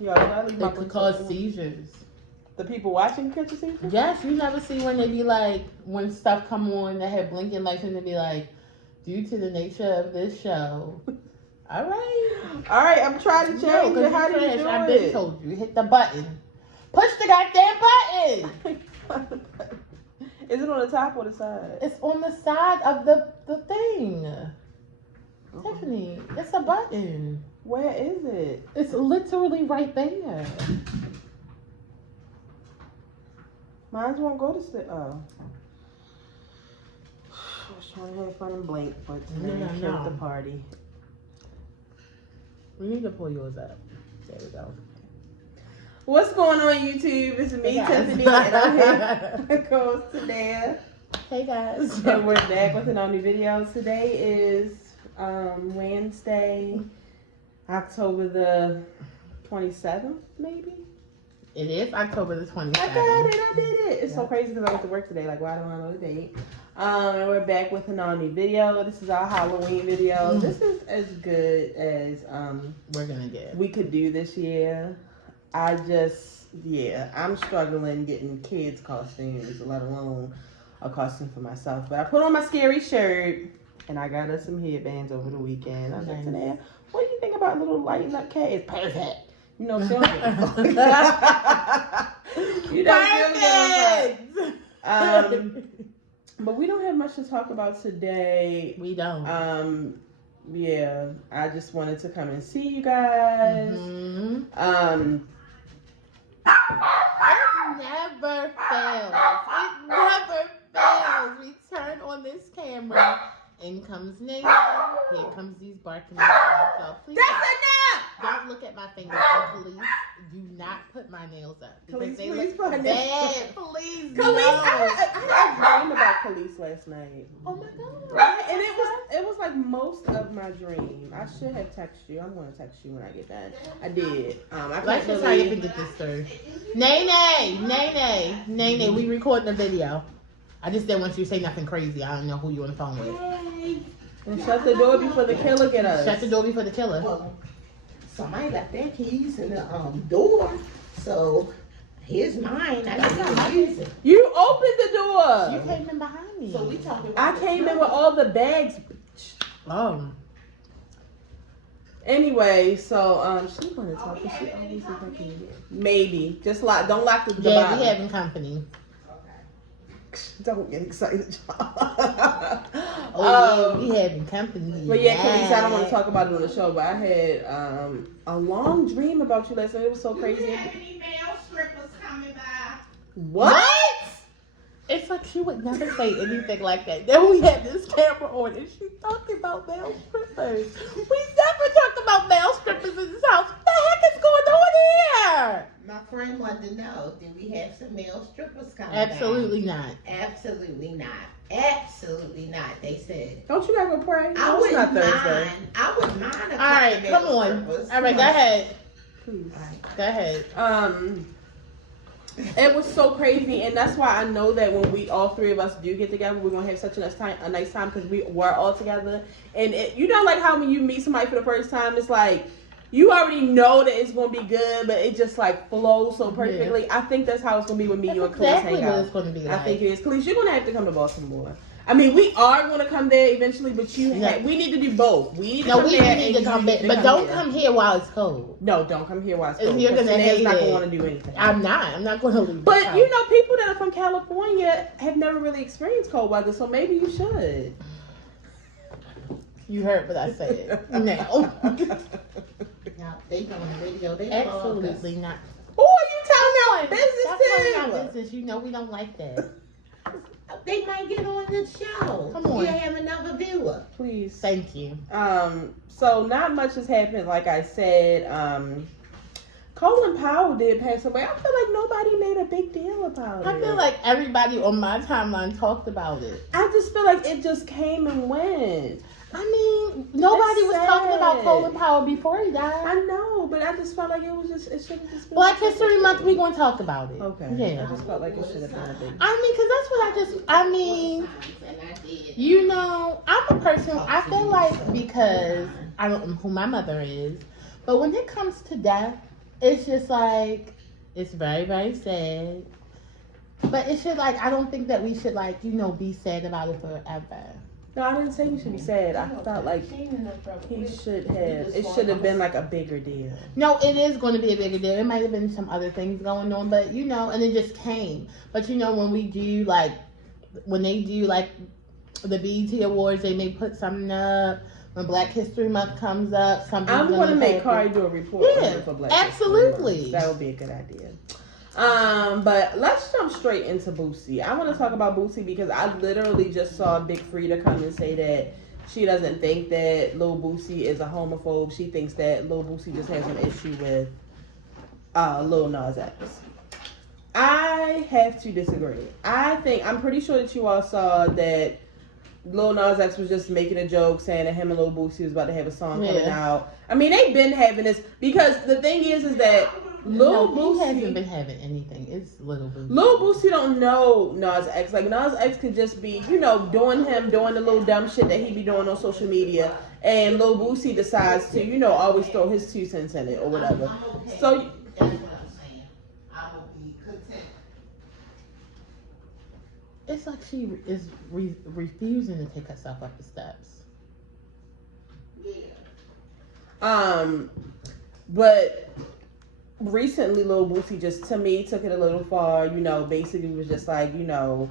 Yo, I leave my It could cause seizures. The people watching catch a seizure? Yes, you never see when they be like, when stuff come on that have blinking lights and they be like, due to the nature of this show. All right, I'm trying to change it. How do you do I've it? been told you. Hit the button. Push the goddamn button. Is it on the top or the side? It's on the side of the thing. Tiffany, it's a button. Where is it? It's literally right there. Mine won't go to sleep. Oh. I was trying to have fun and blink, but tonight I killed the party. We need to pull yours up. There we go. What's going on, YouTube? It's me, Tiffany, and I'm here with co-host today. Hey guys. And we're back with another new video. Today is Wednesday, October the 27th, maybe? It is October the 27th. I got it. I did it. It's so crazy because I went to work today. Like, why don't I know the date? And we're back with another new video. This is our Halloween video. This is as good as we're gonna get. We could do this year. I'm struggling getting kids costumes, let alone a costume for myself. But I put on my scary shirt and I got us some headbands over the weekend. I was like, Tanea, what do you think about little lighting up cat? It's perfect. You know, she don't give a fuck. You don't give a fuck. But we don't have much to talk about today. We don't. Yeah, I just wanted to come and see you guys. It never fails. It never fails. We turn on this camera. In comes Nathan. Here comes these barking dogs. So please don't look at my fingers. And please do not put my nails up. Because they look bad. Please Khalees, I had a dream about Khalees last night. Oh my God. Right? And it was like most of my dream. I should have texted you. I'm going to text you when I get done. I did. Let's just hurry up and get this through. Nene, we recording a video. I just didn't want you to say nothing crazy. I don't know who you on the phone with. Hey. And shut the door before the killer get us. Shut the door before the killer. Well, somebody left their keys in the door, so here's mine. I didn't know use it. You opened the door. You came in behind me. So we talking about I came in with all the bags. Oh. Anyway, so she's gonna talk. She always is like maybe just don't lock the door. Yeah, we having company. Don't get excited, we having company. But yeah, Khalees, I don't want to talk about it on the show, but I had a long dream about you last night. It was so crazy. You have any male strippers coming by? What? It's like she would never say anything like that. Then we had this camera on and she's talking about male strippers. We never talked about male strippers in this house. What the heck is going on here? My friend wanted to know, did we have some male strippers coming Absolutely by? not. Absolutely not. Absolutely not, they said. Don't you gotta go pray? I wouldn't mind. I wouldn't mind. All right, come on. All right, go ahead. Please. Go ahead. It was so crazy, and that's why I know that when we all three of us do get together, we're gonna have such a nice time because we were all together. And you know, like how when you meet somebody for the first time, it's like you already know that it's gonna be good, but it just like flows so perfectly. Yeah. I think that's how it's gonna be with me, you, and Khalees hang out. It's gonna be like. I think it is. Khalees, you're gonna have to come to Baltimore. I mean, we are gonna come there eventually, but we need to do both. We need to come there. We need to come back, but don't come here while it's cold. No, don't come here while it's cold. You're gonna hate it. Not gonna want to do anything. I'm not gonna leave. But you know, people that are from California have never really experienced cold weather, so maybe you should. You heard what I said. No. No, they go on the radio. They absolutely not. Who are you telling our business to? Our business. You know we don't like that. They might get on the show. Come on. You have another viewer. Please. Thank you. So not much has happened, like I said. Colin Powell did pass away. I feel like nobody made a big deal about it. I feel like everybody on my timeline talked about it. I just feel like it just came and went. I mean, nobody was talking about Colin Powell before he died. I know, but I just felt like it should have just been Black History Month, we're going to talk about it. Okay. Yeah. I just felt like it should have been a big. You know, I'm a person, I feel like because I don't know who my mother is, but when it comes to death, it's just like, it's very, very sad. But it should, like, I don't think that we should, like, you know, be sad about it forever. No, I didn't say we should be sad. I thought like it should have been like a bigger deal. No, it is going to be a bigger deal. It might have been some other things going on, but you know, and it just came. But you know, when they do like the BET Awards, they may put something up. When Black History Month comes up, something. I'm going to make Kari do a report for Black absolutely. History Month. That would be a good idea. But let's jump straight into Boosie. I want to talk about Boosie because I literally just saw Big Frida come and say that she doesn't think that Lil Boosie is a homophobe. She thinks that Lil Boosie just has an issue with Lil Nas X. I have to disagree. I'm pretty sure that you all saw that Lil Nas X was just making a joke saying that him and Lil Boosie was about to have a song coming out. I mean, they've been having this because the thing is that Lil Boosie hasn't been having anything. It's Lil Boosie. Lil Boosie don't know Nas X. Like Nas X could just be, you know, doing the little dumb shit that he be doing on social media, and Lil Boosie decides to, you know, always throw his 2 cents in it or whatever. So that's what I'm saying. I will be content. It's like she is refusing to take herself up the steps. Yeah. But recently Lil Boosie just, to me, took it a little far, you know, basically was just like, you know,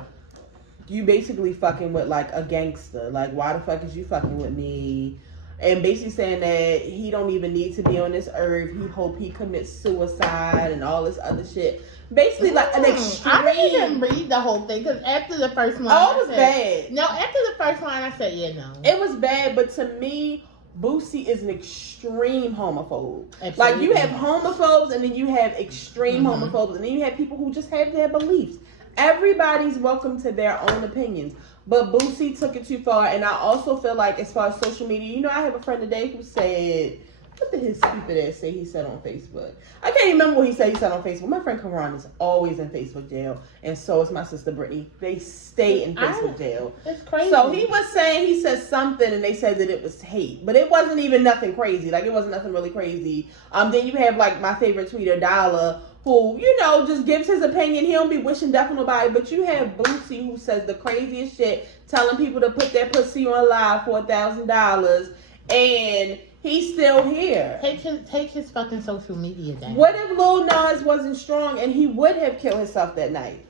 you basically fucking with like a gangster. Like, why the fuck is you fucking with me? And basically saying that he don't even need to be on this earth. He hope he commits suicide and all this other shit. Basically, like an extreme. I didn't even read the whole thing because after the first line, it was bad. No, after the first line, I said, yeah, no. It was bad, but to me, Boosie is an extreme homophobe. Absolutely. Like, you have homophobes, and then you have extreme homophobes, and then you have people who just have their beliefs. Everybody's welcome to their own opinions. But Boosie took it too far, and I also feel like as far as social media, you know, I have a friend today who said, what did his stupid ass say he said on Facebook? I can't remember what he said on Facebook. My friend Karan is always in Facebook jail, and so is my sister Brittany. They stay in Facebook jail. It's crazy. So he was saying, he said something, and they said that it was hate, but it wasn't even nothing crazy. Like, it wasn't nothing really crazy. Then you have like my favorite tweeter, Dollar, who, you know, just gives his opinion. He don't be wishing death on nobody. But you have Boosie, who says the craziest shit, telling people to put their pussy on live for $1,000, and he's still here. Take his fucking social media down. What if Lil Nas wasn't strong and he would have killed himself that night?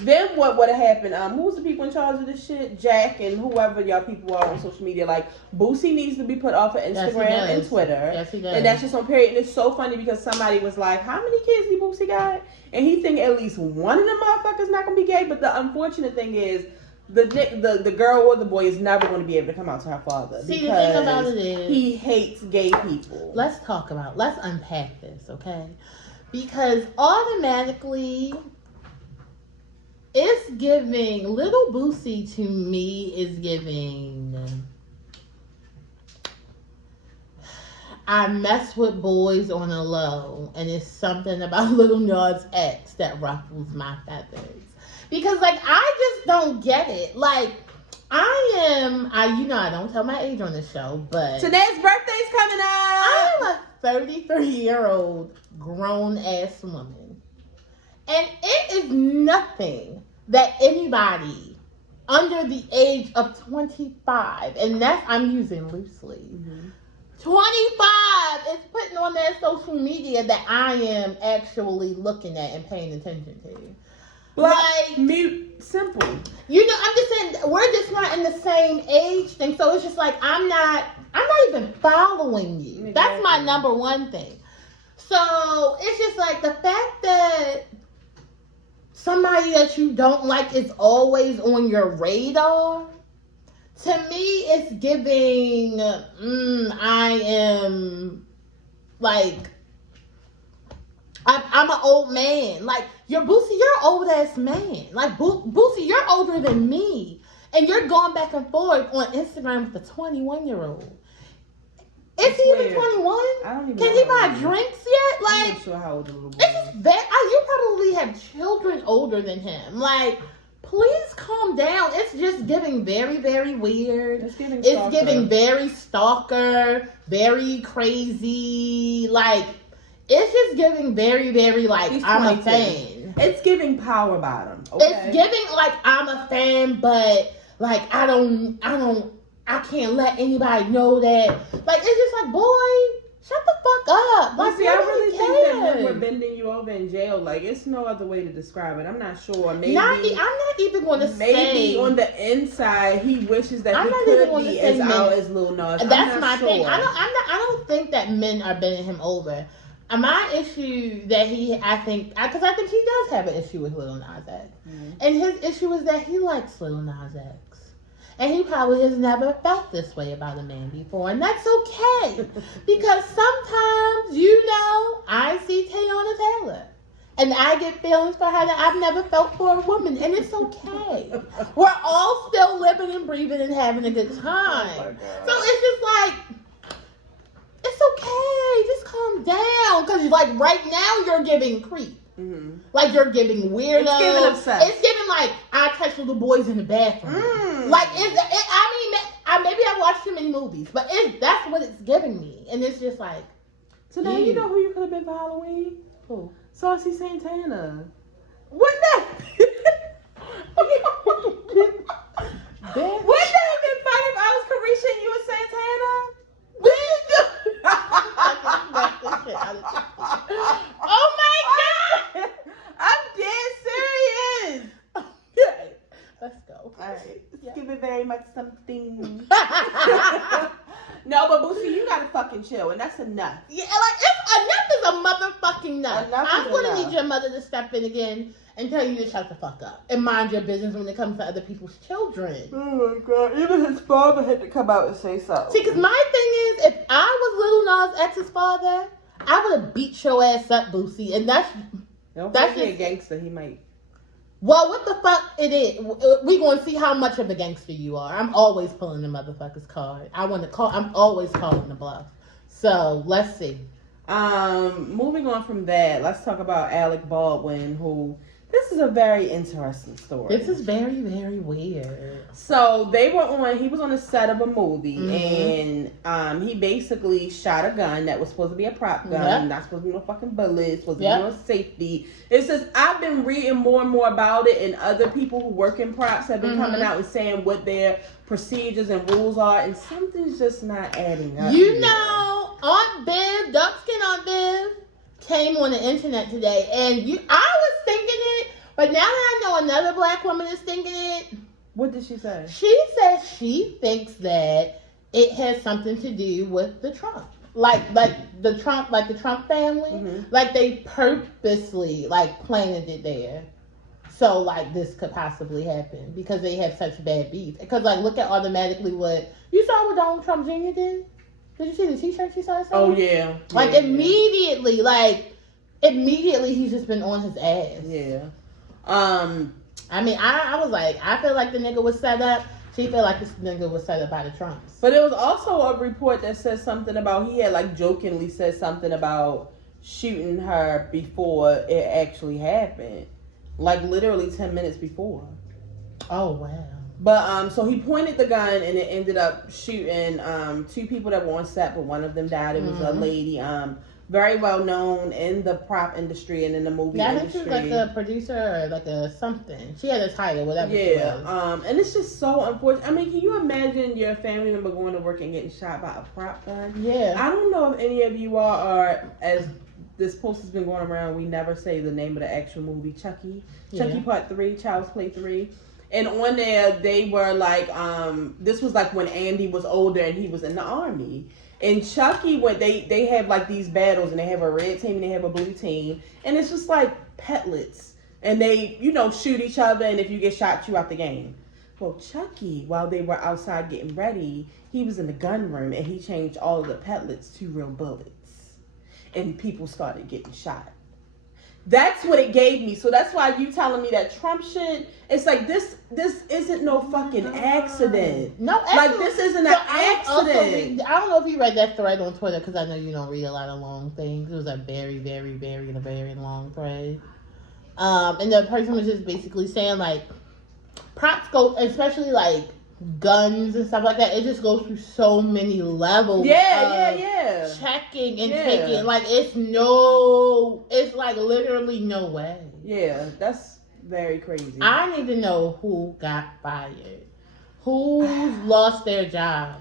Then what would have happened? Who was the people in charge of this shit? Jack and whoever y'all people are on social media. Like, Boosie needs to be put off of Instagram and Twitter. Yes, he does. And that's just on period. And it's so funny because somebody was like, how many kids did Boosie got? And he think at least one of them motherfuckers not going to be gay. But the unfortunate thing is, the girl or the boy is never going to be able to come out to her father. See, the thing about it is, he hates gay people. Let's unpack this, okay? Because automatically, it's giving, Little Boosie to me is giving, I mess with boys on a low, and it's something about Little Nas X that ruffles my feathers. Because, like, I just don't get it. Like, I don't tell my age on this show, but today's birthday's coming up. I am a 33-year-old grown-ass woman. And it is nothing that anybody under the age of 25, and that's, I'm using loosely, 25 is putting on their social media that I am actually looking at and paying attention to. Like, mute, simple. You know, I'm just saying, we're just not in the same age thing. So it's just like, I'm not even following you. Exactly. That's my number one thing. So it's just like the fact that somebody that you don't like is always on your radar, to me, it's giving, I am like, I'm an old man. Like, Boosie, you're an old ass man. Like, Boosie, you're older than me. And you're going back and forth on Instagram with a 21-year-old. Is he even 21? I don't even know. Can he buy drinks yet? Like, I'm not sure how old the little boy is. You probably have children older than him. Like, please calm down. It's just giving very, very weird. It's giving very stalker, very crazy. Like, it's just giving very, very like He's I'm a 22. fan. It's giving power bottom. Okay? It's giving like I'm a fan, but like I can't let anybody know that. Like it's just like, boy, shut the fuck up. Like, see, I really think that when we're bending you over in jail, like it's no other way to describe it. I'm not sure. Maybe I'm not even going to say. Maybe on the inside, he wishes that he could be as out as Lil Nas. That's my thing. I don't think that men are bending him over. My issue that I think he does have an issue with Lil Nas X. Mm-hmm. And his issue is that he likes Lil Nas X. And he probably has never felt this way about a man before. And that's okay. Because sometimes, I see Teyana Taylor. And I get feelings for her that I've never felt for a woman. And it's okay. We're all still living and breathing and having a good time. So it's just like, it's okay. Just calm down. Because, like, right now you're giving creep. Mm-hmm. Like, you're giving weirdo. It's giving obsessed. It's giving, like, I touch little boys in the bathroom. Like, maybe I've watched too many movies. But that's what it's giving me. And it's just like. So now you know who you could have been for Halloween? Who? Saucy Santana. What the? Wouldn't that have been funny if I was Carisha and you were Santana? Oh my God! I'm dead serious. Okay, let's go. All right, let's give it very much something. No, but Boosie, you gotta fucking chill, and that's enough. Yeah, like enough is a motherfucking enough. I'm gonna need your mother to step in again and tell you to shut the fuck up and mind your business when it comes to other people's children. Oh my God! Even his father had to come out and say something. See, because my thing is, if I was Lil Nas X's father, I would have beat your ass up, Boosie, and that's just a gangster. He might. Well, what the fuck it is? We gonna see how much of a gangster you are. I'm always pulling the motherfucker's card. I'm always calling the bluff. So let's see. Moving on from that, let's talk about Alec Baldwin, who. This is a very interesting story. This is very, very weird. So he was on the set of a movie, and he basically shot a gun that was supposed to be a prop gun, not supposed to be no fucking bullets, supposed to be no safety. It says, I've been reading more and more about it, and other people who work in props have been coming out and saying what their procedures and rules are, and something's just not adding up. Aunt Viv, dark-skin Aunt Viv, came on the internet today, and I was thinking it, but now that I know another black woman is thinking it. What did she say? She said she thinks that it has something to do with the Trump, like the Trump family, like they purposely planted it there, so this could possibly happen because they have such bad beef. Because look at automatically what you saw what Donald Trump Jr. did. Did you see the T-shirt you saw? Oh yeah. Immediately, he's just been on his ass. Yeah. I mean, I was like, I feel like the nigga was set up. She feel like this nigga was set up by the Trumps. But it was also a report that says something about he had jokingly said something about shooting her before it actually happened, literally 10 minutes before. Oh wow. But so he pointed the gun and it ended up shooting two people that were on set, but one of them died. It was a lady, very well known in the prop industry and in the movie industry. She was a producer or a something. She had a title, whatever. Yeah. And it's just so unfortunate. I mean, can you imagine your family member going to work and getting shot by a prop gun? Yeah. I don't know if any of you all are, as this post has been going around, we never say the name of the actual movie, Chucky. Chucky Part 3, Child's Play 3. And on there, they were this was when Andy was older and he was in the army. And Chucky, when they have these battles and they have a red team and they have a blue team. And it's just petlets. And they, shoot each other. And if you get shot, you out the game. Well, Chucky, while they were outside getting ready, he was in the gun room and he changed all of the petlets to real bullets. And people started getting shot. That's what it gave me. So that's why you telling me that Trump shit, it's this isn't no fucking accident. No accident. This isn't an accident. I don't know if you read that thread on Twitter because I know you don't read a lot of long things. It was a very, very, very, very long thread. And the person was just basically saying props go, especially guns and stuff like that. It just goes through so many levels. Yeah. Checking and Yeah. taking. Like, it's like literally no way. Yeah, that's very crazy. I need to know who got fired. Who lost their job.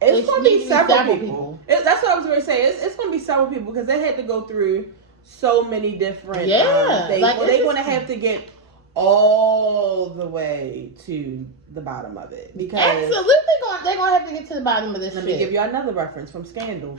It's going to be several people. That's what I was going to say. It's going to be several people because they had to go through so many different things. Like, well, they're going to have to get all the way to the bottom of it. Because absolutely, they're going to have to get to the bottom of this Let me give you another reference from Scandal.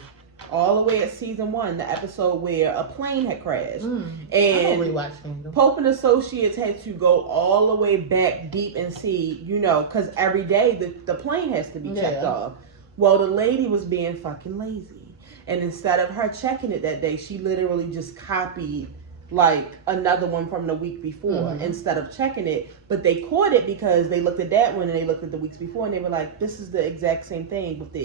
All the way at season 1, the episode where a plane had crashed. And Pope and Associates had to go all the way back deep and see, because every day the plane has to be checked off. Well, the lady was being fucking lazy. And instead of her checking it that day, she literally just copied like another one from the week before instead of checking it. But they caught it because they looked at that one and they looked at the weeks before and they were like, this is the exact same thing with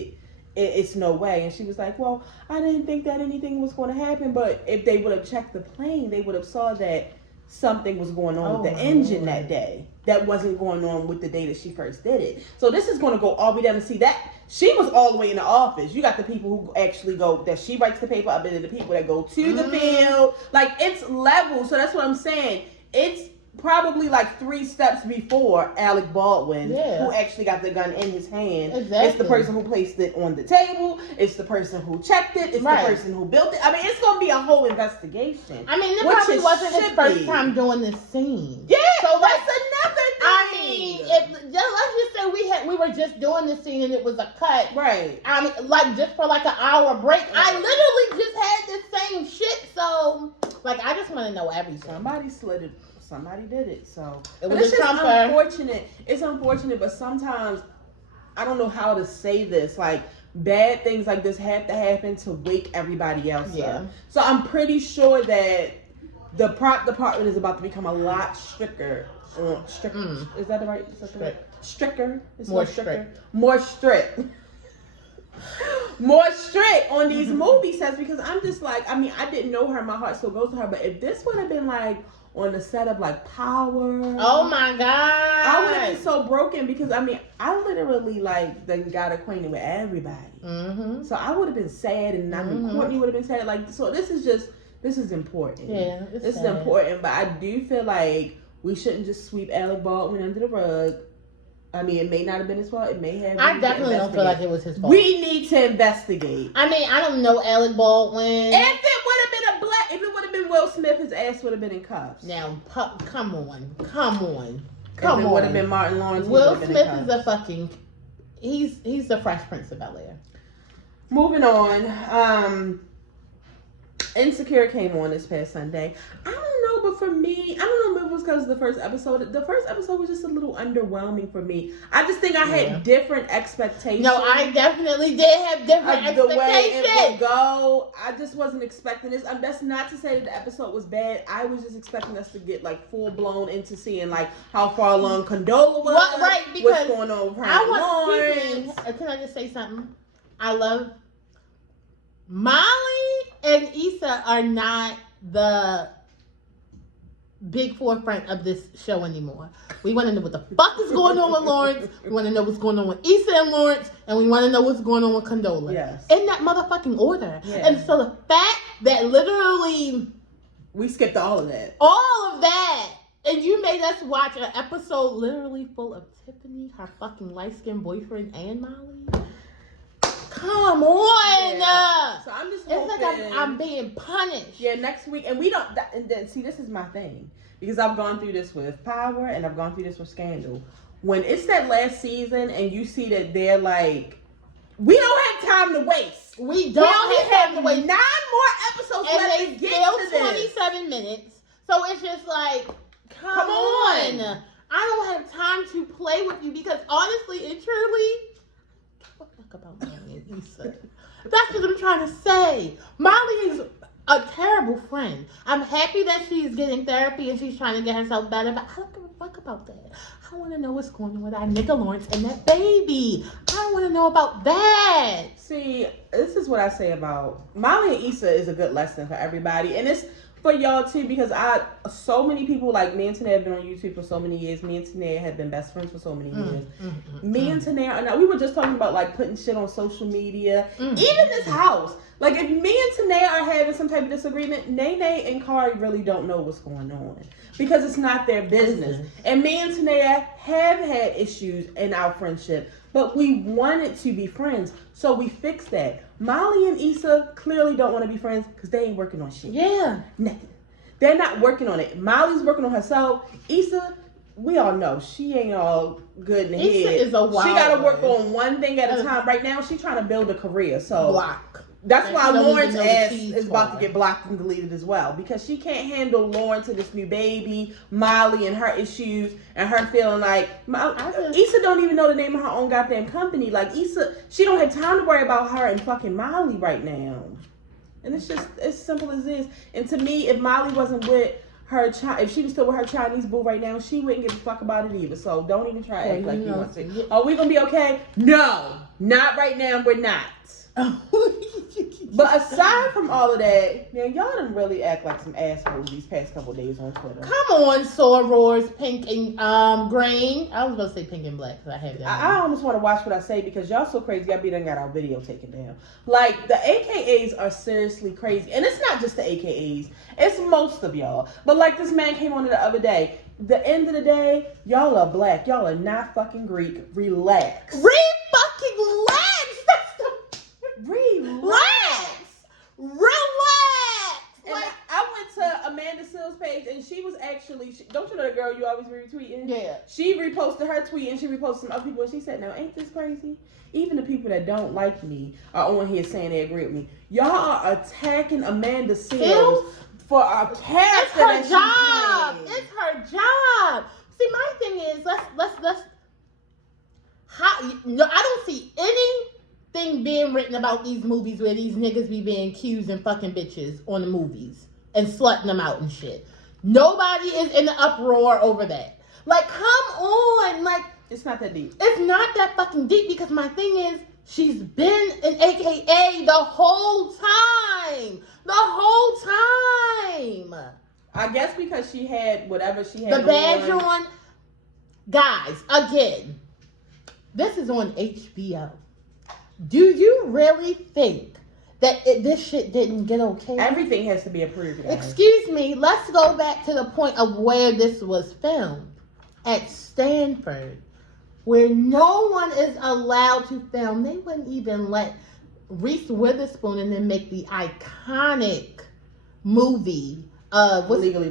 it's no way. And she was like, well, I didn't think that anything was going to happen. But if they would have checked the plane, they would have saw that something was going on with the engine that day. That wasn't going on with the day that she first did it. So this is going to go all the way down to see that. She was all the way in the office. You got the people who actually go, that she writes the paper up, and then the people that go to the field. Like, it's levels. So that's what I'm saying. It's probably like 3 steps before Alec Baldwin, who actually got the gun in his hand. Exactly. It's the person who placed it on the table. It's the person who checked it. It's the person who built it. I mean, it's going to be a whole investigation. I mean, it probably wasn't his first time doing this scene. Yeah, so that's another thing. I mean, let's just say we were just doing this scene and it was a cut. Right. I mean, like, just for like an hour break. Right. I literally just had this same shit. So, like, I just want to know everything. Somebody slid it. Somebody did it, so it's just unfortunate. It's unfortunate, but sometimes I don't know how to say this. Like, bad things like this have to happen to wake everybody else up. So I'm pretty sure that the prop department is about to become a lot stricter. Is that the right? Stricter. It's more strict. More strict. More strict on these movie sets because I'm just like, I mean, I didn't know her. My heart still goes to her, but if this would have been like on the set of like Powell. Oh my God. I would have been so broken because I mean, I literally like then got acquainted with everybody. So I would have been sad and I mean, Kourtney would have been sad. Like, so this is important. Yeah. This is important, but I do feel like we shouldn't just sweep Alec Baldwin under the rug. I mean, it may not have been his fault. It may have. I definitely don't feel like it was his fault. We need to investigate. I mean, I don't know Alec Baldwin. If it would have been Will Smith, his ass would have been in cuffs. Now, come on. If it would have been Martin Lawrence, Will Smith is a fucking. He's the Fresh Prince of Bel-Air. Moving on. Insecure came on this past Sunday. I don't know, but for me, I don't know if it was because of the first episode. The first episode was just a little underwhelming for me. I just think I had different expectations. No, I definitely did have different expectations. The way it would go, I just wasn't expecting this. That's not to say that the episode was bad. I was just expecting us to get like full blown into seeing like how far along Condola was. Right, because what's going on with Lawrence. Can I just say something? I love Molly and Issa are not the big forefront of this show anymore. We want to know what the fuck is going on with Lawrence. We want to know what's going on with Issa and Lawrence, and we want to know what's going on with Condola. Yes. In that motherfucking order. Yeah. And so the fact that literally we skipped all of that. All of that. And you made us watch an episode literally full of Tiffany, her fucking light-skinned boyfriend, and Molly. Come on! Yeah. So I'm just hoping. It's like I'm being punished. Yeah, next week. And we don't. And then, see, this is my thing. Because I've gone through this with Power and I've gone through this with Scandal. When it's that last season and you see that they're like, we don't have time to waste. We don't have time to waste. 9 more episodes and left they to get still to 27 minutes. So it's just like, come on. I don't have time to play with you because honestly and truly, what the fuck about Molly and Issa? That's what I'm trying to say. Molly is a terrible friend. I'm happy that she's getting therapy and she's trying to get herself better, but I don't give a fuck about that. I want to know what's going on with that nigga Lawrence and that baby. I don't want to know about that. See, this is what I say about Molly and Issa is a good lesson for everybody. And it's for y'all too, because so many people, like me and Tanae have been on YouTube for so many years. Me and Tanae have been best friends for so many years. Me and Tanae are now, we were just talking about like putting shit on social media. Even this house. Like if me and Tanae are having some type of disagreement, Nene and Kari really don't know what's going on. Because it's not their business. And me and Tanae have had issues in our friendship, but we wanted to be friends. So we fixed that. Molly and Issa clearly don't want to be friends because they ain't working on shit. Yeah. Nothing. They're not working on it. Molly's working on herself. Issa, we all know she ain't all good in the head. Issa is a wild She got to work on one thing at a time. Right now, she's trying to build a career. So block. That's why Lauren's ass is about to get blocked and deleted as well. Because she can't handle Lauren to this new baby, Molly and her issues, and her feeling like Issa don't even know the name of her own goddamn company. Like Issa, she don't have time to worry about her and fucking Molly right now. And it's just as simple as this. And to me, if Molly wasn't with her if she was still with her Chinese boo right now, she wouldn't give a fuck about it either. So don't even try to act like you want to. Are we gonna be okay? No, not right now. We're not. But aside from all of that, man, y'all done really act like some assholes these past couple days on Twitter. Come on, sorors, pink and green. I was going to say pink and black because I have that. I almost want to watch what I say because y'all so crazy. Y'all done got our video taken down. Like, the AKAs are seriously crazy. And it's not just the AKAs. It's most of y'all. But like this man came on the other day. The end of the day, y'all are black. Y'all are not fucking Greek. Relax. Relax. And I went to Amanda Seals' page and she was actually, don't you know the girl you always retweeting? Yeah. She reposted her tweet and she reposted some other people and she said, now ain't this crazy? Even the people that don't like me are on here saying they agree with me. Y'all are attacking Amanda Seals for a character. It's her job. It's her job. See, my thing is, let's I don't see anything being written about these movies where these niggas be being accused and fucking bitches on the movies and slutting them out and shit. Nobody is in the uproar over that. Like, come on. Like, it's not that deep. It's not that fucking deep because my thing is, she's been an AKA the whole time. The whole time. I guess because she had whatever she had. The badge on. Guys, again, this is on HBO. Do you really think that this shit didn't get okay? Everything has to be approved, guys. Excuse me, let's go back to the point of where this was filmed. At Stanford, where no one is allowed to film. They wouldn't even let Reese Witherspoon and then make the iconic movie Legally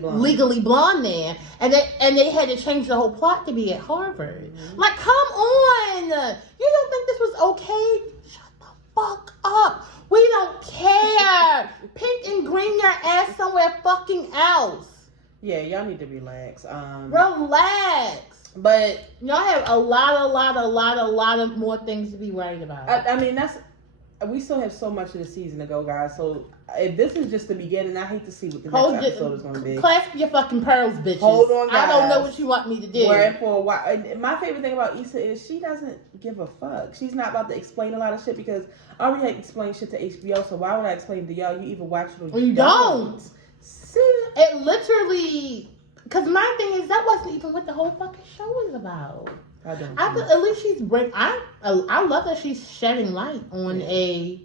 Blonde there, and they had to change the whole plot to be at Harvard. Mm-hmm. Like, come on, you don't think this was okay? Shut the fuck up. We don't care. Pink and green your ass somewhere fucking else. Yeah, y'all need to relax. Relax. But y'all have a lot of more things to be worried about. I mean, we still have so much of the season to go, guys. So if this is just the beginning, I hate to see what the next episode is going to be. Clasp your fucking pearls, bitches. Hold on, guys. I don't know what you want me to do. We're in for a while. My favorite thing about Issa is she doesn't give a fuck. She's not about to explain a lot of shit because I already had to explain shit to HBO. So why would I explain to y'all? You either watch it or you don't. See? It literally... Because my thing is, that wasn't even what the whole fucking show is about. At least she's I love that she's shedding light on a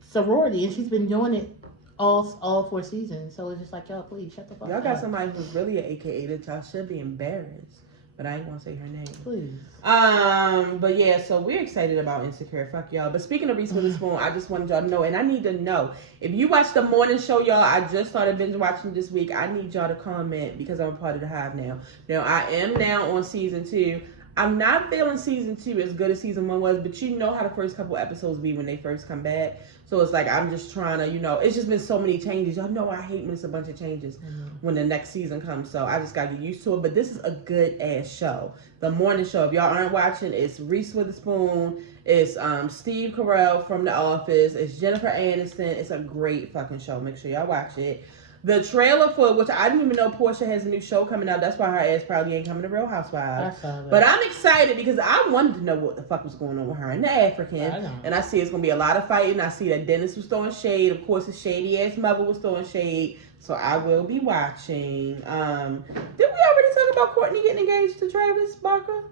sorority, and she's been doing it all 4 seasons. So it's just like, y'all, please shut the fuck up. Y'all got somebody who's really an AKA that y'all should be embarrassed. But I ain't gonna say her name. Please. But yeah, so we're excited about Insecure. Fuck y'all. But speaking of Reese Witherspoon, I just wanted y'all to know, and I need to know, if you watch the morning show, y'all, I just started binge watching this week. I need y'all to comment because I'm a part of the Hive now. Now, I am now on season 2. I'm not feeling season 2 as good as season 1 was, but you know how the first couple episodes be when they first come back. So it's like, I'm just trying to, it's just been so many changes. Y'all know I hate when it's a bunch of changes when the next season comes. So I just got to get used to it. But this is a good ass show. The morning show, if y'all aren't watching, it's Reese Witherspoon. It's Steve Carell from The Office. It's Jennifer Aniston. It's a great fucking show. Make sure y'all watch it. The trailer for which I didn't even know Portia has a new show coming out. That's why her ass probably ain't coming to Real Housewives. But I'm excited because I wanted to know what the fuck was going on with her and the African. And I see it's gonna be a lot of fighting. I see that Dennis was throwing shade. Of course, his shady ass mother was throwing shade. So I will be watching. Did we already talk about Kourtney getting engaged to Travis Barker?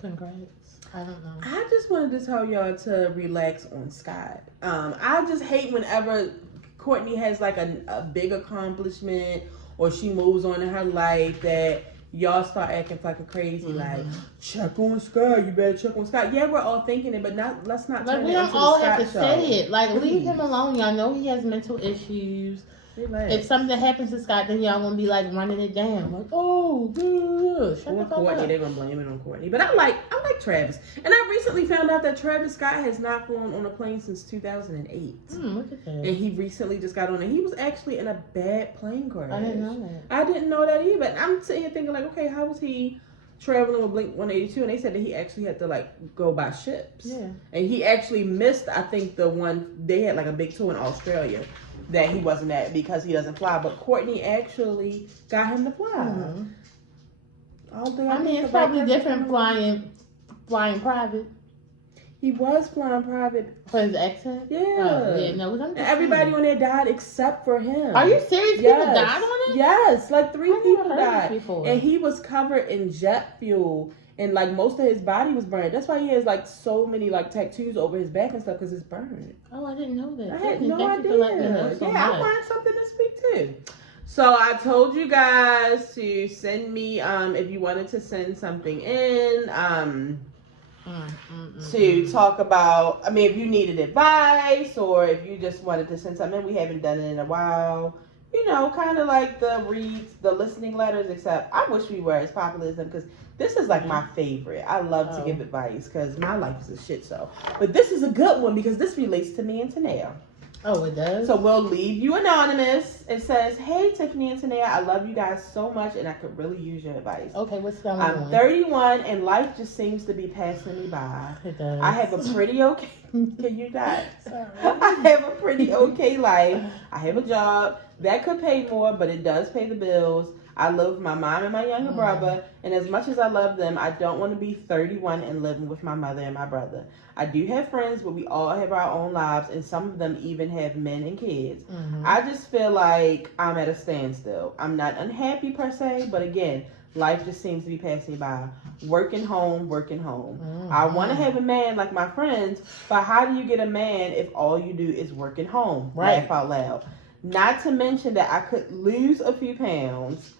Congrats. I don't know. I just wanted to tell y'all to relax on Scott. I just hate whenever Kourtney has like a big accomplishment or she moves on in her life that y'all start acting fucking crazy. Like, check on Scott. You better check on Scott. Yeah, we're all thinking it, but let's not. Like, we don't all have to say it. Like, leave him alone. Y'all know he has mental issues. Relax. If something happens to Scott, then y'all gonna be like running it down. Like, oh, shut the fuck up. They're gonna blame it on Kourtney. But I like Travis. And I recently found out that Travis Scott has not flown on a plane since 2008. Look at that. And he recently just got on it. He was actually in a bad plane crash. I didn't know that. I didn't know that either. And I'm sitting here thinking like, okay, how was he traveling with Blink 182? And they said that he actually had to like go by ships. Yeah. And he actually missed, I think, the one they had like a big tour in Australia that he wasn't at because he doesn't fly. But Kourtney actually got him to fly. I mean, it's probably different flying private. He was flying private. For his accent? Yeah. No, and everybody on there died except for him. Are you serious? Yes. People died on it? Yes, like 3 people died. Before. And he was covered in jet fuel. And like most of his body was burned. That's why he has like so many like tattoos over his back and stuff because it's burned. Oh, I didn't know that. I had no idea. I learned something this week too. So I told you guys to send me if you wanted to send something in to talk about. I mean, if you needed advice or if you just wanted to send something in. We haven't done it in a while. You know, kind of like the listening letters. Except I wish we were as popular as them because this is like my favorite. I love to give advice because my life is a shit show. But this is a good one because this relates to me and Tanea. Oh, it does? So we'll leave you anonymous. It says, hey, Tiffany and Tanea, I love you guys so much and I could really use your advice. Okay, what's going on? I'm 31 and life just seems to be passing me by. It does. I have a pretty okay... Can you die? Sorry. I have a pretty okay life. I have a job that could pay more, but it does pay the bills. I live with my mom and my younger brother, and as much as I love them, I don't want to be 31 and living with my mother and my brother. I do have friends, but we all have our own lives, and some of them even have men and kids. I just feel like I'm at a standstill. I'm not unhappy per se, but again, life just seems to be passing by. Working home. I want to have a man like my friends, but how do you get a man if all you do is working home? Right. Laugh out loud. Not to mention that I could lose a few pounds.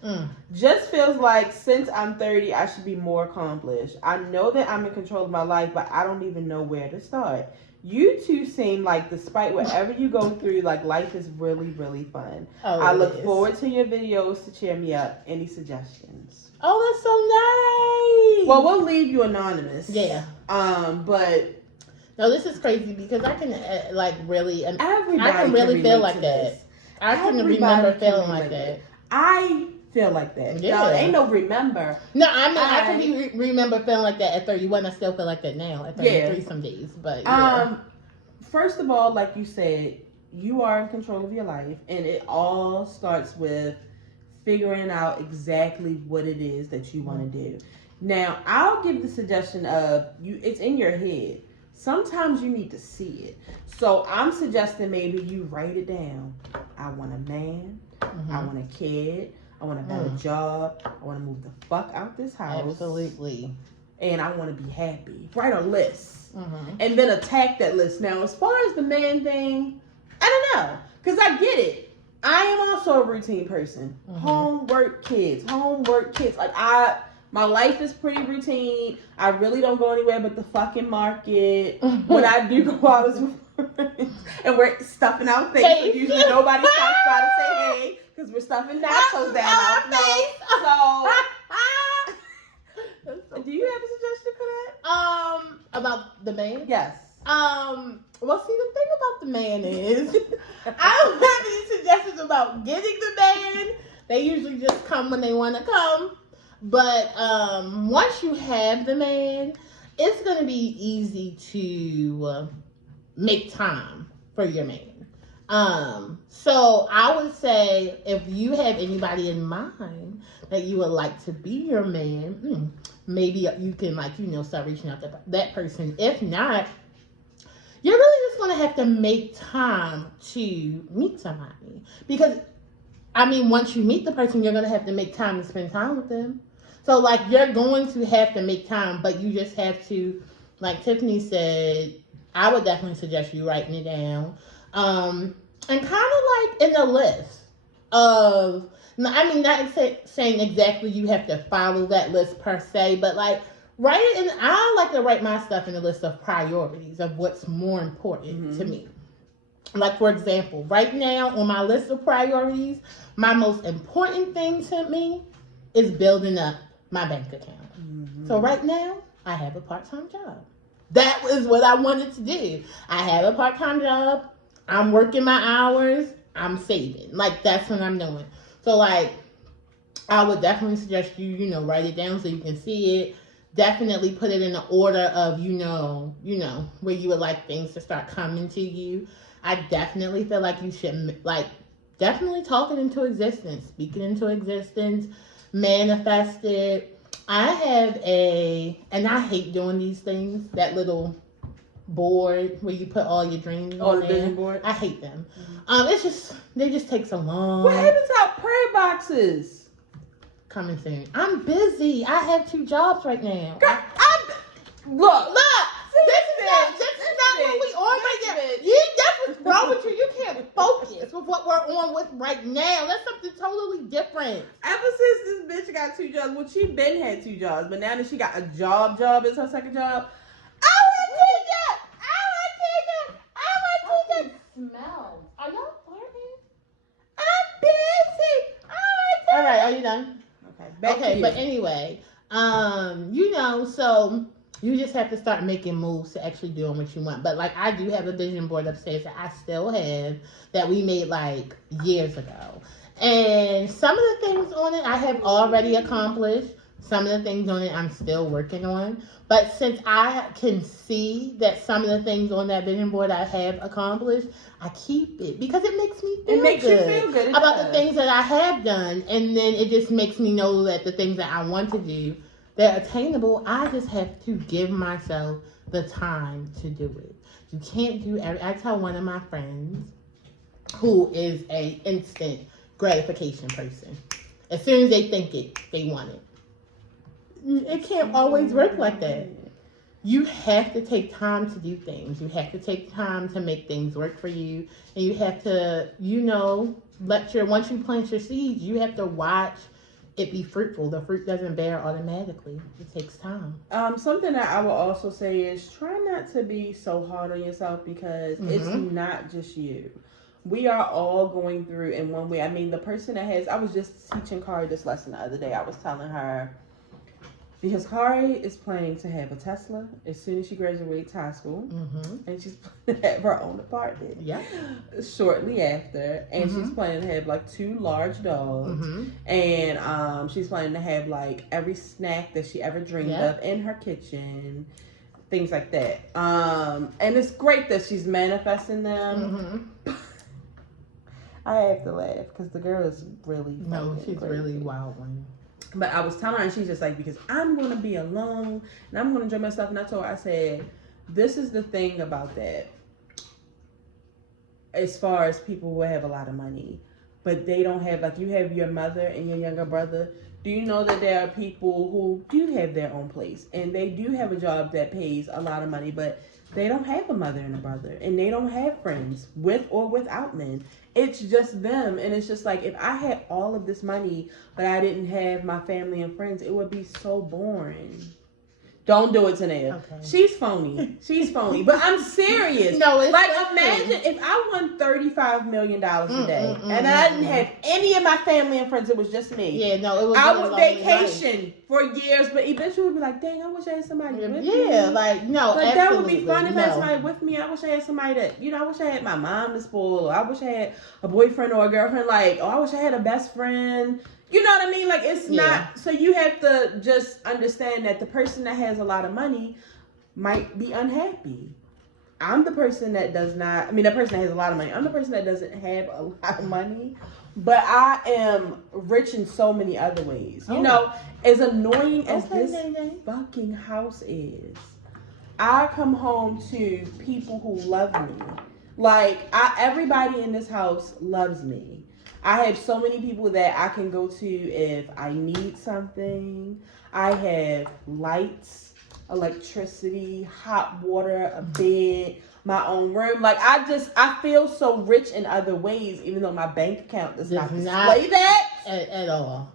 Just feels like since I'm 30, I should be more accomplished. I know that I'm in control of my life, but I don't even know where to start. You two seem like despite whatever you go through, like life is really, really fun. I look forward to your videos to cheer me up. Any suggestions? Oh, that's so nice. Well, we'll leave you anonymous. Yeah. But no, this is crazy because I can like really, everybody I can really feel like this. that. I can remember feeling like that. I feel like that. Yeah. Y'all, ain't no remember. No, I mean, I can remember feeling like that at 31. I still feel like that now at 33 some days. But yeah. First of all, like you said, you are in control of your life. And it all starts with figuring out exactly what it is that you want to do. Now, I'll give the suggestion of it's in your head. Sometimes you need to see it. So I'm suggesting maybe you write it down. I want a man. I want a kid. I want a better job. I want to move the fuck out this house. Absolutely. And I want to be happy. Write a list. And then attack that list. Now, as far as the man thing, I don't know. Because I get it. I am also a routine person. Homework, kids. Like, my life is pretty routine. I really don't go anywhere but the fucking market. When I do go out as and we're stuffing our face. So usually nobody stops by to say hey because we're stuffing nachos down our face. So, do you have a suggestion for that? About the man? Yes. Well, see, the thing about the man is I don't have any suggestions about getting the man. They usually just come when they want to come. But once you have the man, it's going to be easy to make time for your man. So I would say if you have anybody in mind that you would like to be your man, maybe you can start reaching out to that person. If not, you're really just gonna have to make time to meet somebody, because once you meet the person, you're gonna have to make time to spend time with them. So you're going to have to make time, but you just have to, like Tiffany said, I would definitely suggest you writing it down. And kind of in a list of, not saying exactly you have to follow that list per se, but write it in. I like to write my stuff in a list of priorities of what's more important to me. For example, right now on my list of priorities, my most important thing to me is building up my bank account. So right now, I have a part-time job. That was what I wanted to do. I have a part-time job. I'm working my hours. I'm saving. That's what I'm doing. So, I would definitely suggest you, write it down so you can see it. Definitely put it in the order of, where you would like things to start coming to you. I definitely feel like you should, definitely talk it into existence. Speak it into existence. Manifest it. I have and I hate doing these things, that little board where you put all your dreams on the vision board. I hate them. They just take so long. What happens to our prayer boxes? Coming soon. I'm busy. I have 2 jobs right now. Girl, look. This is not what we on right now. That's what's wrong with you. You can't focus with what we're on with right now. That's something totally different. Ever since this bitch got 2 jobs, well, she been had 2 jobs, but now that she got a job is her second job. Smells. Are y'all farting? I'm busy. All right, are you done? Okay, but anyway, so you just have to start making moves to actually doing what you want. But I do have a vision board upstairs that I still have that we made years ago. And some of the things on it I have already accomplished. Some of the things on it I'm still working on. But since I can see that some of the things on that vision board I have accomplished, I keep it because it makes me feel you feel good about the things that I have done. And then it just makes me know that the things that I want to do, they're attainable. I just have to give myself the time to do it. You can't do everything. I tell one of my friends who is a instant gratification person. As soon as they think it, they want it. It can't always work like that. You have to take time to do things. You have to take time to make things work for you. And you have to, once you plant your seeds, you have to watch it be fruitful. The fruit doesn't bear automatically. It takes time. Something that I will also say is try not to be so hard on yourself because it's not just you. We are all going through in one way. The person that I was just teaching Kari this lesson the other day. I was telling her, because Kari is planning to have a Tesla as soon as she graduates high school. And she's planning to have her own apartment shortly after. And she's planning to have 2 large dogs. And she's planning to have every snack that she ever dreamed of in her kitchen. Things like that. And it's great that she's manifesting them. I have to laugh because the girl is really she's crazy. Really wild one. But I was telling her, and she's just because I'm going to be alone, and I'm going to enjoy myself. And I told her, I said, this is the thing about that. As far as people who have a lot of money, but they don't have, you have your mother and your younger brother. Do you know that there are people who do have their own place, and they do have a job that pays a lot of money, but they don't have a mother and a brother, and they don't have friends with or without men. It's just them. And it's just if I had all of this money, but I didn't have my family and friends, it would be so boring. Don't do it, Tanea. Okay. She's phony. But I'm serious. No, it's imagine if I won $35 million a day and I didn't have any of my family and friends. It was just me. Yeah, no, it was. I would vacation for years, but eventually we'd be dang, I wish I had somebody with me. Yeah, that would be fun if I had somebody with me. I wish I had somebody that, I wish I had my mom to spoil, or I wish I had a boyfriend or a girlfriend. I wish I had a best friend. You know what I mean? It's not, so you have to just understand that the person that has a lot of money might be unhappy. I'm the person that does not, I mean, the person that has a lot of money. I'm the person that doesn't have a lot of money, but I am rich in so many other ways. You know, as annoying as this fucking house is, I come home to people who love me. Like, everybody in this house loves me. I have so many people that I can go to if I need something. I have lights, electricity, hot water, a bed, my own room. Like, I feel so rich in other ways, even though my bank account does not display that. At all.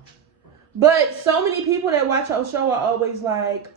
But so many people that watch our show are always like,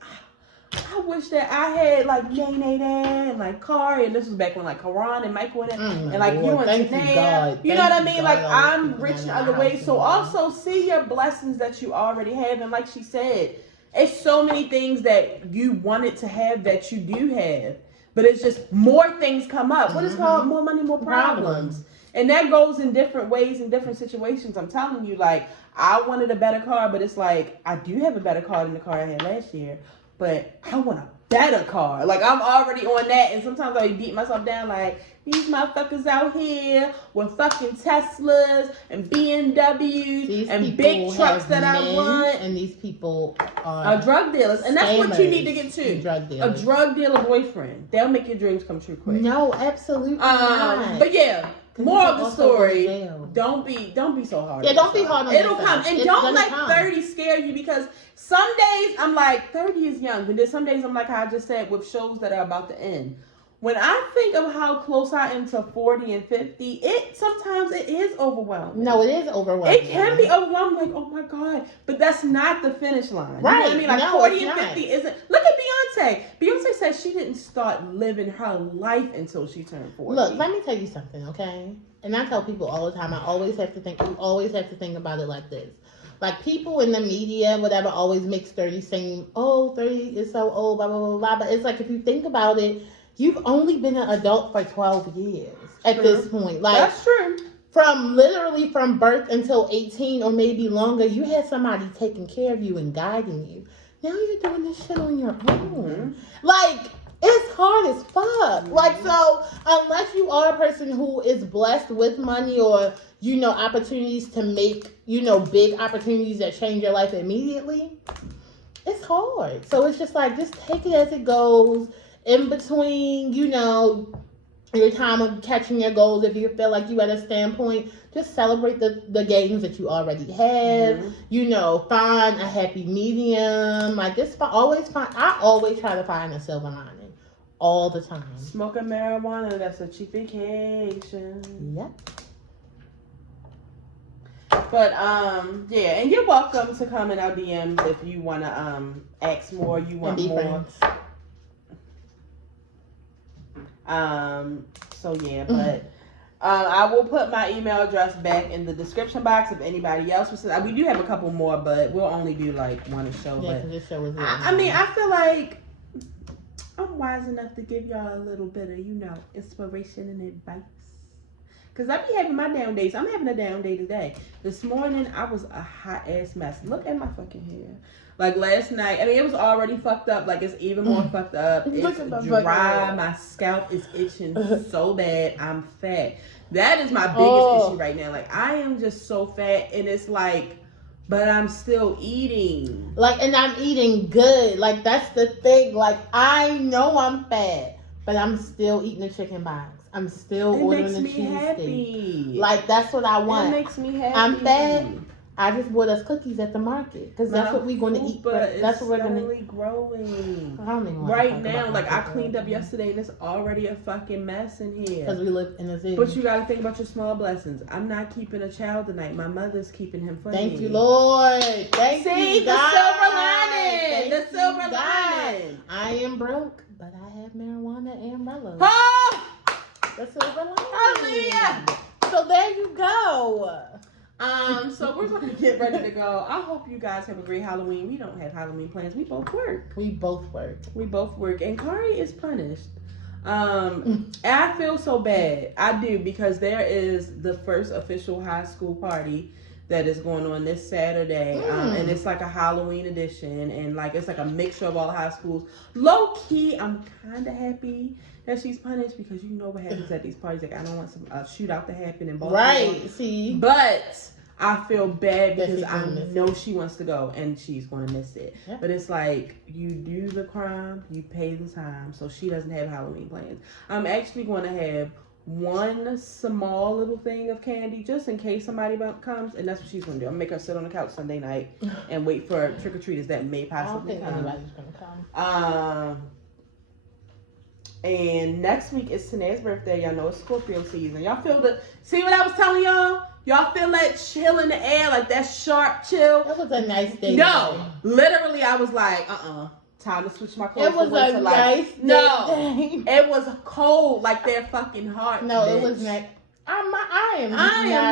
I wish that I had like Nene and like Kari, and this was back when like Karan and Michael and like you and Tanae. You know what I mean? Like, I'm rich in other ways. So also see your blessings that you already have. And like she said, it's so many things that you wanted to have that you do have. But it's just more things come up. What is called more money, more problems. And that goes in different ways in different situations. I'm telling you, like, I wanted a better car, but it's like, I do have a better car than the car I had last year. But I want a better car. Like, I'm already on that. And sometimes I beat myself down like, these motherfuckers out here with fucking Teslas and BMWs and big trucks that I want. And these people are drug dealers. And that's what you need to get to. A drug dealer boyfriend. They'll make your dreams come true quick. No, absolutely not. But yeah, more of the story. Don't be so hard. Yeah, don't be hard on yourself. It'll come. And don't let 30 scare you, because some days I'm like, 30 is young. But then some days I'm like how I just said with shows that are about to end. When I think of how close I am to 40 and 50, sometimes it is overwhelming. No, it is overwhelming. It can be overwhelming, like, oh my God. But that's not the finish line. Right. You know what I mean? Like, 40 and 50 isn't. Look at Beyonce. Beyonce said she didn't start living her life until she turned 40. Look, let me tell you something, okay? And I tell people all the time, you always have to think about it like this. Like, people in the media, whatever, always makes 30 seem, 30 is so old, blah, blah, blah, blah. But it's like, if you think about it, you've only been an adult for 12 years at this point. Like, that's true. From birth until 18 or maybe longer, you had somebody taking care of you and guiding you. Now you're doing this shit on your own. Like, it's hard as fuck. Like, so unless you are a person who is blessed with money or, opportunities to make, big opportunities that change your life immediately, it's hard. So it's just like, just take it as it goes. In between, your time of catching your goals, if you feel like you at a standpoint, just celebrate the gains that you already have. Find a happy medium. Like, I always try to find a silver lining. All the time. Smoking marijuana, that's a cheapification. Yep. But yeah, and you're welcome to come in our DMs if you wanna ask more, you want more. Friends. So yeah, but I will put my email address back in the description box if anybody else was. We do have a couple more, but we'll only do like one a show. Yeah, but this show is I feel like I'm wise enough to give y'all a little bit of, inspiration and advice. Because I be having my down days. I'm having a down day today. This morning, I was a hot ass mess. Look at my fucking hair. Like, last night, it was already fucked up. Like, it's even more fucked up. It's dry. My scalp is itching so bad. I'm fat. That is my biggest issue right now. Like, I am just so fat. And it's like, but I'm still eating. Like, and I'm eating good. Like, that's the thing. Like, I know I'm fat, but I'm still eating the chicken box. I'm still ordering the cheesesteak. Like, that's what I want. It makes me happy. I'm fat. I just bought us cookies at the market because that's what we're going to eat. That's what we're going to growing. Right now, like, I cleaned up yesterday and it's already a fucking mess in here. Because we live in a city. But you got to think about your small blessings. I'm not keeping a child tonight. My mother's keeping him for me. Thank you, Lord. Thank you, God. The silver lining. The silver lining. I am broke, but I have marijuana and umbrellas. Oh! The silver lining. Hallelujah. So there you go. So we're going to get ready to go. I hope you guys have a great Halloween. We don't have Halloween plans. We both work. And Kari is punished. I feel so bad. I do, because there is the first official high school party that is going on this Saturday. And it's like a Halloween edition, and like it's like a mixture of all high schools. Low key, I'm kind of happy that she's punished because you know what happens at these parties. Like I don't want some shootout to happen in Baltimore. Right. See, but I feel bad because I know she wants to go and she's going to miss it. Yeah. But it's like you do the crime, you pay the time, so she doesn't have Halloween plans. I'm actually going to have one small little thing of candy just in case somebody comes, and that's what she's gonna do. I'm gonna make her sit on the couch Sunday night and wait for trick-or-treaters that may possibly come. Anybody's gonna come. And next week is Tanae's birthday. Y'all know it's Scorpio season. Y'all feel see what I was telling y'all? Y'all feel that chill in the air, like that sharp chill? That was a nice day. No, literally I was like, time to switch my clothes. It was a nice day. No, it was cold like their fucking heart. No, bitch. It was not. I am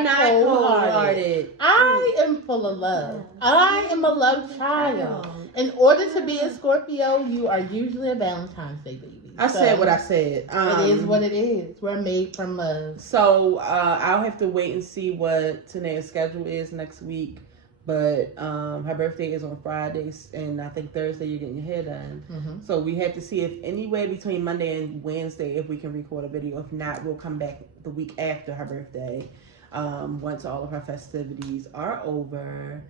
not cold-hearted. I am full of love. I am a love child. In order to be a Scorpio, you are usually a Valentine's Day baby. I said what I said. It is what it is. We're made from love. So I'll have to wait and see what Tanae's schedule is next week. But her birthday is on Fridays, and I think Thursday you're getting your hair done. Mm-hmm. So we have to see if anywhere between Monday and Wednesday if we can record a video. If not, we'll come back the week after her birthday, once all of her festivities are over.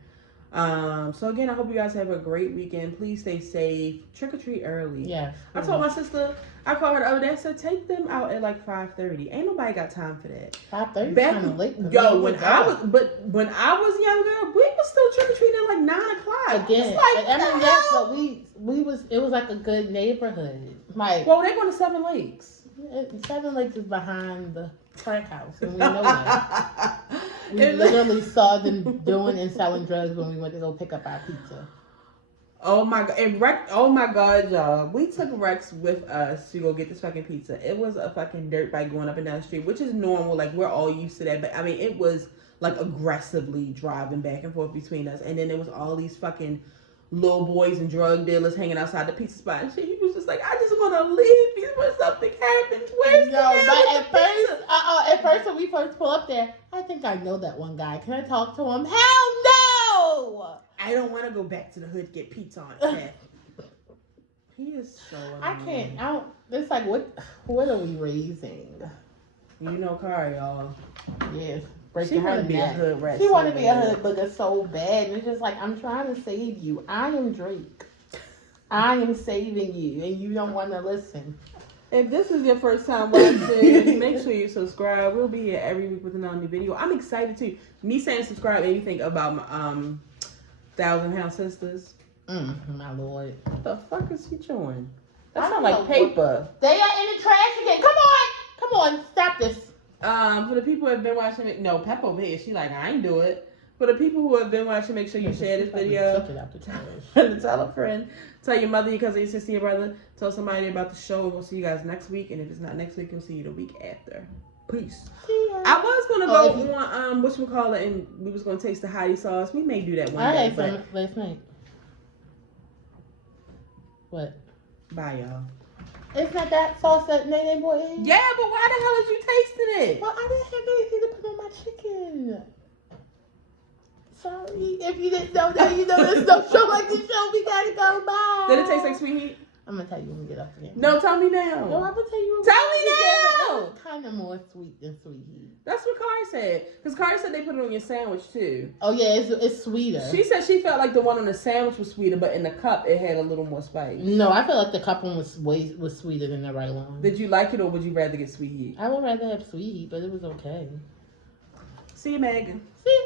So again, I hope you guys have a great weekend. Please stay safe. Trick or treat early. Yeah. I told my sister, I called her the other day. I said, take them out at like 5:30. Ain't nobody got time for that. 5:30 kind of late. Yo, when I was younger, we was still trick or treating at like 9 o'clock. Again, like, I mean that's what it was like a good neighborhood. Like, well, they're going to Seven Lakes. 7 Lakes is behind the crack house, and we know that. We literally saw them doing and selling drugs when we went to go pick up our pizza. Oh my god! And oh my god, y'all! We took Rex with us to go get this fucking pizza. It was a fucking dirt bike going up and down the street, which is normal. Like we're all used to that. But I mean, it was like aggressively driving back and forth between us, and then there was all these fucking little boys and drug dealers hanging outside the pizza spot. And he was just like, I just want to leave before something happens. Where's at first when we first pull up there, I think I know that one guy. Can I talk to him? Hell no! I don't want to go back to the hood to get pizza on it. He is so annoying. I can't. It's like, what are we raising? You know Kari, y'all. Yes. She want to be a hood rat. She want to be a hood booger so bad. And it's just like, I'm trying to save you. I am Drake. I am saving you. And you don't want to listen. If this is your first time watching, make sure you subscribe. We'll be here every week with another new video. I'm excited too. Me saying subscribe made me think about my 1,000-Pound Sisters. My lord. What the fuck is he chewing? That sounds like paper. They are in the trash again. Come on. Stop this. For the people who have been watching it, no, Pep over here, she like, I ain't do it. For the people who have been watching, make sure you share this video. Tell a friend. Tell your mother, your cousin, your sister, your brother. Tell somebody about the show. We'll see you guys next week. And if it's not next week, we'll see you the week after. Peace. I was going to go on, whatchamacallit, and we was going to taste the hottie sauce. We may do that one day. I had some last night. What? Bye, y'all. It's not that sauce that Nene brought in? Yeah, but why the hell is you tasting it? Well, I didn't have anything to put on my chicken. Sorry. If you didn't know that, you know there's no show like this show. We gotta go. Bye. Did it taste like sweet heat? I'm gonna tell you when we get off again. No, tell me now. No, I'm gonna tell you. Tell me now. Kind of more sweet than sweet heat. That's what Kari said. Because Kari said they put it on your sandwich too. Oh yeah, it's sweeter. She said she felt like the one on the sandwich was sweeter, but in the cup it had a little more spice. No, I feel like the cup one was sweeter than the right one. Did you like it, or would you rather get sweet heat? I would rather have sweet heat, but it was okay. See you, Megan. See.